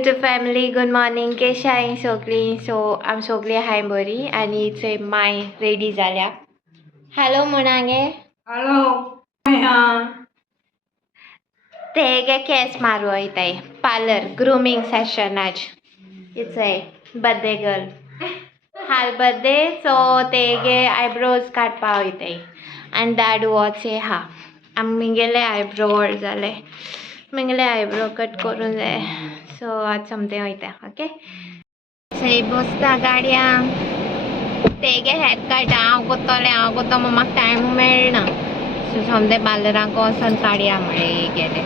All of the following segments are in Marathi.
YouTube family, good morning. केशा आहे सगळी? सो आम सगळी हाय बरी आणि इथे माय रेडी झाल्या. हॅलो म्हणांगे. हॅलो. ते गे केस मारू आहे पार्लर ग्रूमिंग सेशन आज. इथे बर्थडे गर्ल. हाल बर्थडे सो ते गे आयब्रोज काडपा वयताय आनी दाडू वचे हा. आमगेले आयब्रो व्हड जाले. मगले आयब्रो कट करून जाय. सो आज समथें वयता ओके. थंय बसता गाडयां. तेगे हेअर कट हांव कोत्ता म्हाका टायम मेळना. सो समथें पार्लराक वचोन काडया म्हळें गेले.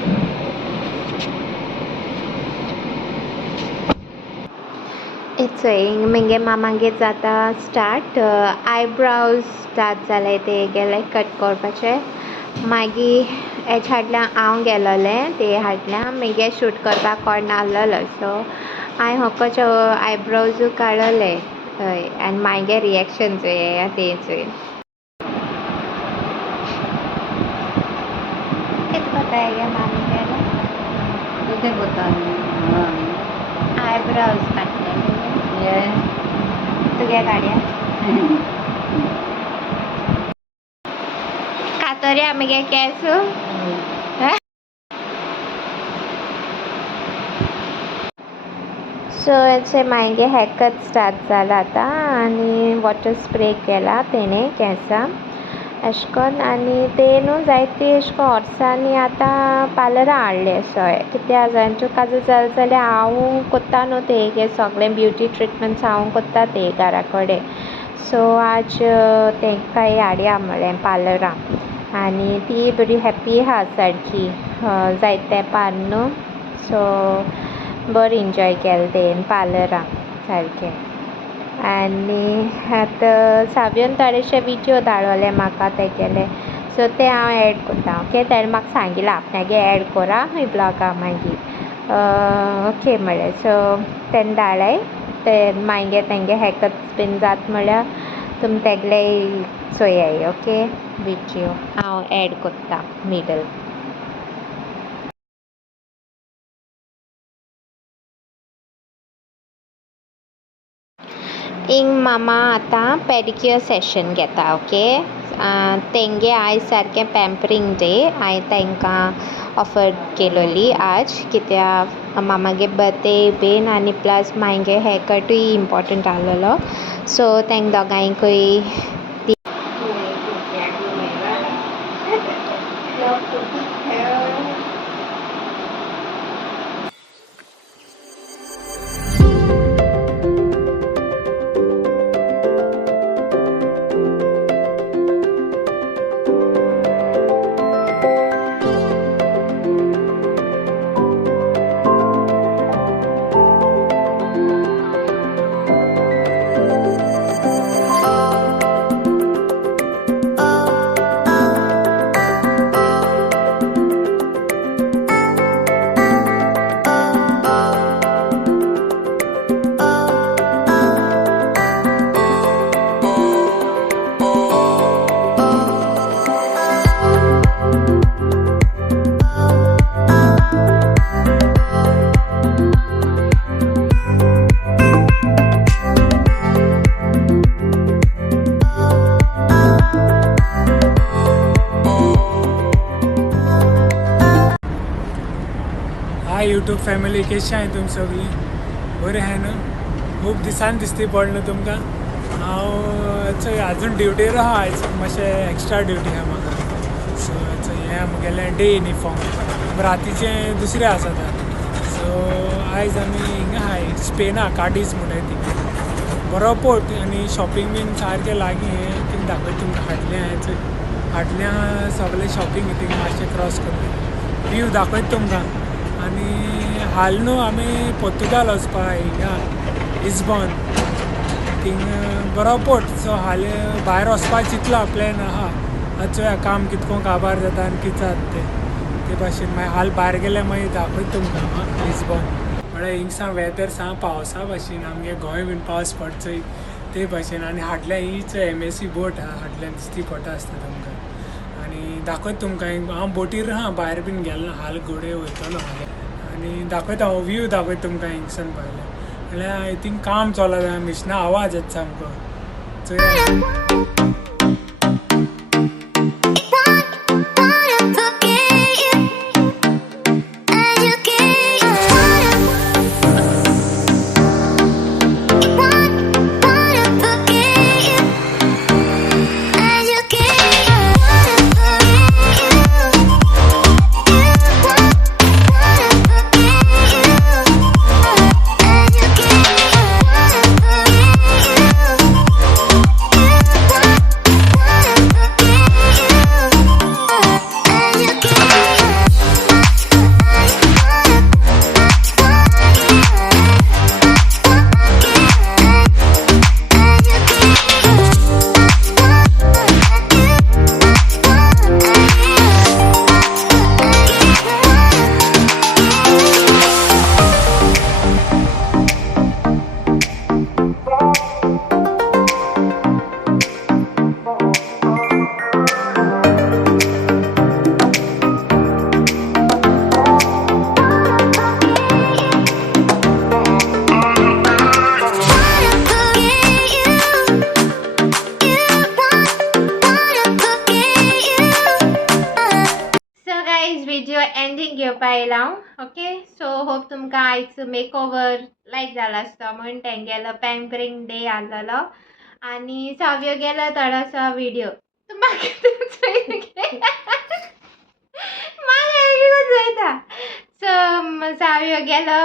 इथं मगे मामागे जाता स्टार्ट आयब्रावज स्टार्ट जाले ते गेले कट करपाचे. मागीर हेच हाटल्यान हांव गेलोलें ते हाटल्यान मगे शूट करपाक कोण नासलोलो सो हांवें होकोच आयब्रोज काडले हय आनी मागीर रिएक्शन चोया तेचूय. कितें कोत्ता गे मामी गेलो? कितें कोत्ता? आयब्रोज काडले. तुगे काडया? कातोया मगे केस? सो हेचे मागीर हेअर कट स्टार्ट जाला आतां आनी वॉटर स्प्रे केला तेणें केंसां अशें करून आनी ते न्हू जायती अशें करून हॉर्सांनी आतां पार्लरां हाडले सो कित्याक तुका जर जालें जाल्यार हांव कोत्ता न्हू ते सगळें ब्युटी ट्रिटमेंट्स हांव कोत्ता ते घरा कडेन. सो आज तेंकांय हाडया म्हळें पार्लरां आनी ती बरी हॅप्पी आहा सारकी जायत तेंपार न्हू. सो बरें एन्जॉय केलें तें पार्लरां सारकें. आनी आतां सावियन थोडेशे विडियो धाडलोले म्हाका तेगेले सो ते हांव एड कोत्ता ओके. तेणें म्हाका सांगिलां आपणागे एड कोरा हूंय ब्लॉगा मागीर ओके म्हळें. सो तेणें धाडल्याय ते मागीर तेंगे हेअर कट बीन जाता म्हळ्यार तुमी तेगलेय चोयाय ओके विडियो हांव एड कोत्ता मिडल. इंग मामा आतां पेडिक्युअर सेशन घेता ओके. तेंगे आयज सारकें पॅम्परींग डे हांवें तेंकां ऑफर केलोली आज कित्याक मामागे बर्थडे बीन आनी प्लस मागे hair कटूय important आहलोलो so तेंक दोगांयकूय YouTube family कशी आहे तुमी सगळीं बरी आहे ना. खूब दिसान दिसती पडना तुमकां. हांव आजून ड्युटीर आहा आयज मातशें एक्स्ट्रा ड्युटी आहा म्हाका. सो हें आमगेलें डे युनिफॉर्म रातीचें दुसरें आसा. सो आयज आमी हिंगा आहाय स्पेना काडीज म्हणटाय ती बरो पोर्ट आनी शॉपिंग बीन सारकें लागीं हें कितें दाखयता तुमकां हाटल्या सगळें शॉपिंग थिंगा मातशें क्रॉस करता व्यू दाखयता तुमकां. आनी हाल न्हू आमी पोर्तुगाल वचपा हिंगा लिस्बॉन थिंग बरो पोर्ट. सो हाल भायर वचपा चिंतला प्लॅन आहा. आतां चोया काम कितको काबार जाता आनी कितें जाता ते भाशेन मागीर हाल भायर गेले मागीर दाखयता तुमकां लिस्बॉन. म्हळ्यार हिंगसा वेदर सा पावसा भाशेन आमगे गोंय बीन पावस पडचोय ते भाशेन. आनी हाटल्या हीच MSC बोट आहा हाटल्यान दिसती पडटा आसता तुमकां. आनी दाखयता तुमकां हांव बोटीर आहा भायर बीन गेलना हाल घोडे वयतलो. आनी दाखयता हांव व्यू दाखयता तुमकां हिंगसान पयलें म्हळ्यार आय थिंक काम चलता मिशना आवाज येता सामको चोया व्हिडिओ एंडिंग घेवपा येयला ओके सो होप तुमकां आयज मेक ओवर लायक जालो आसतो म्हण तेंगेलो पॅम्परिंग डे आसलेलो आनी सावयो गेलो थोडोसो व्हिडिओ म्हाका सो सावयो गेलो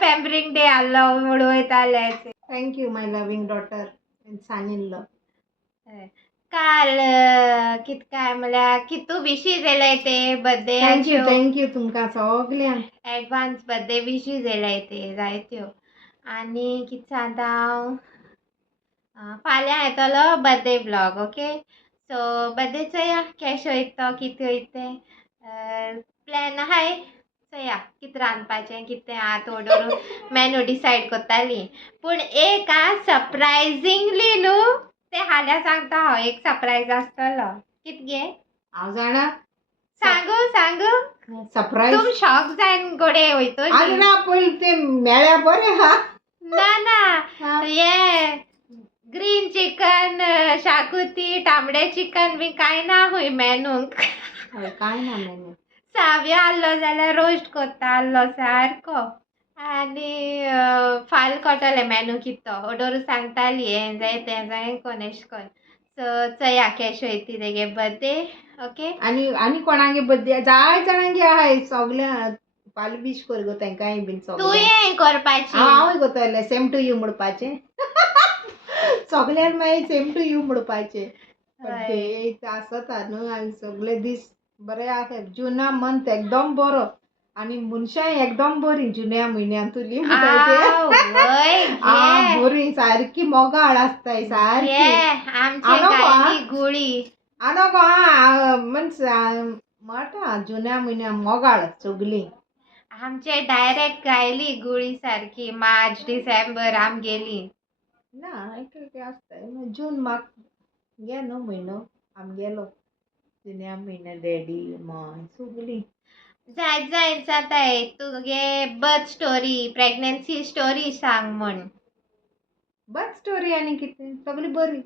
पॅम्परिंग डे आसलो म्हणून वयताले thank you my loving daughter and son in law काल कित काय म्हळ्यार कितू विशीज येयले ते बर्थडे थँक्यू तुमकां सगल्यांक एडवान्स बर्थडे विशीज येयले ते जायत्यो आनी कित सांगता हांव फाल्यां येतलो birthday blog okay so birthday चोया कॅश वयता तो कितें वयता प्लॅन आहाय चोया कितें रांदपाचें कितें आतां ऑर्डर मेनू डिसायड कोत्ताली पूण एक सरप्रायझिंगली न्हू ते हाल्या सांगता हांव एक सरप्रायज आसतलो कित गे हांव जाणा सांगू सरप्रायज तुम शॉक जायन गोडे वयतो ना पयलीं ते मेळ्या बरें हा ना ये ग्रीन चिकन शाकुती तांबडे चिकन बी कांय ना हुंय मेनूंक कांय ना मेनू सावयो आहलो जाल्यार रोस्ट कोत्ता आहलो सारको आनी फाल कोटोले मेनू कित तो ऑर्डर सांगताली हें जाय तें जाय कोन एश कोन सो चोया कॅश वयती तेगे बर्थडे ओके आनी कोणागे बर्थडे जाय जाणांगे आहाय सगल्या फाल विश कर गो तेंकाय बीन तूं हें करपाची हांवूय कोत्तलें सेम टू यू म्हणपाचें सगल्यान मागीर सेम टू यू म्हणपाचें बर्थडे आसता न्हू आनी सगळे दीस बरें आसा जुना मंथ एकदम बरो आनी मनशां एकदम बरीं जुन्या म्हयन्यांतुली बरीं सारकी मोगाळ आसताय सारकी गुळी आनो गो मन्स म्हणटा जुन्या म्हयन्यां मोगाळ सगलीं आमचे डायरेक्ट गायली गुळी सारकी मार्च डिसेंबर आम गेली ना एक आसता जून म्हाका गे न्हू म्हयनो आमगेलो जुन्या म्हयन्या डॅडी माय सगलीं जाय जाताय तुगे बर्थ स्टोरी प्रेग्नन्सी स्टोरी सांग म्हण बर्थ स्टोरी आनी कितें सगलीं बरी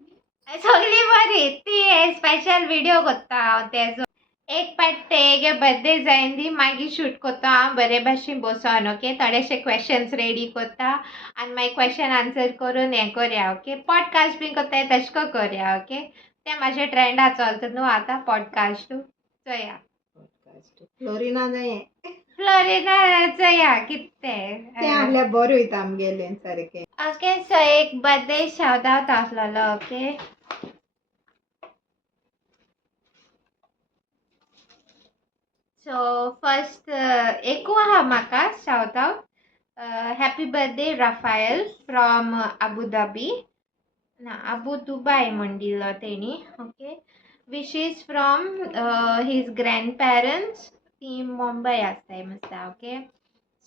ती स्पेशल व्हिडिओ कोत्ता हांव तेजो एक पाट तेगे बर्थडे जायन दी मागीर शूट कोत्ता हांव बरे भाशेन बसोन ओके थोडेशे क्वेश्चन्स रेडी कोत्ता आनी मागीर क्वेश्चन आन्सर करून हें करया ओके पॉडकास्ट बीन कोत्ताय तशें करया ओके तें म्हाजे ट्रेंडा चलता न्हू आतां पॉडकास्ट चोया फ्लोरिना जाय फ्लोरिना चोया कितें तें आहल्यार बरें वयता आमगेलें सारकें ओके सो एक बर्थडे शाउट आवट आसलेलो ओके सो फर्स्ट एकू आहा म्हाका shout out happy birthday Raphael from Abu Dhabi ना अबू दुबाय म्हण दिलो तेणी okay wishes from his grandparents ती मुंबय आसताय मस्ता okay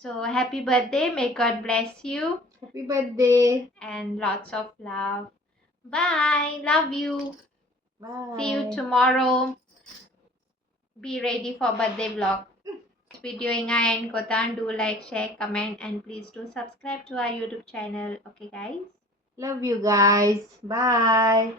so happy birthday may God bless you happy birthday and lots of love. Bye. Love you. Bye See you tomorrow. Be ready for birthday vlog. video inga end kotan. Do like, share, comment, and please do subscribe to our YouTube channel. Okay, guys. Love you guys. Bye.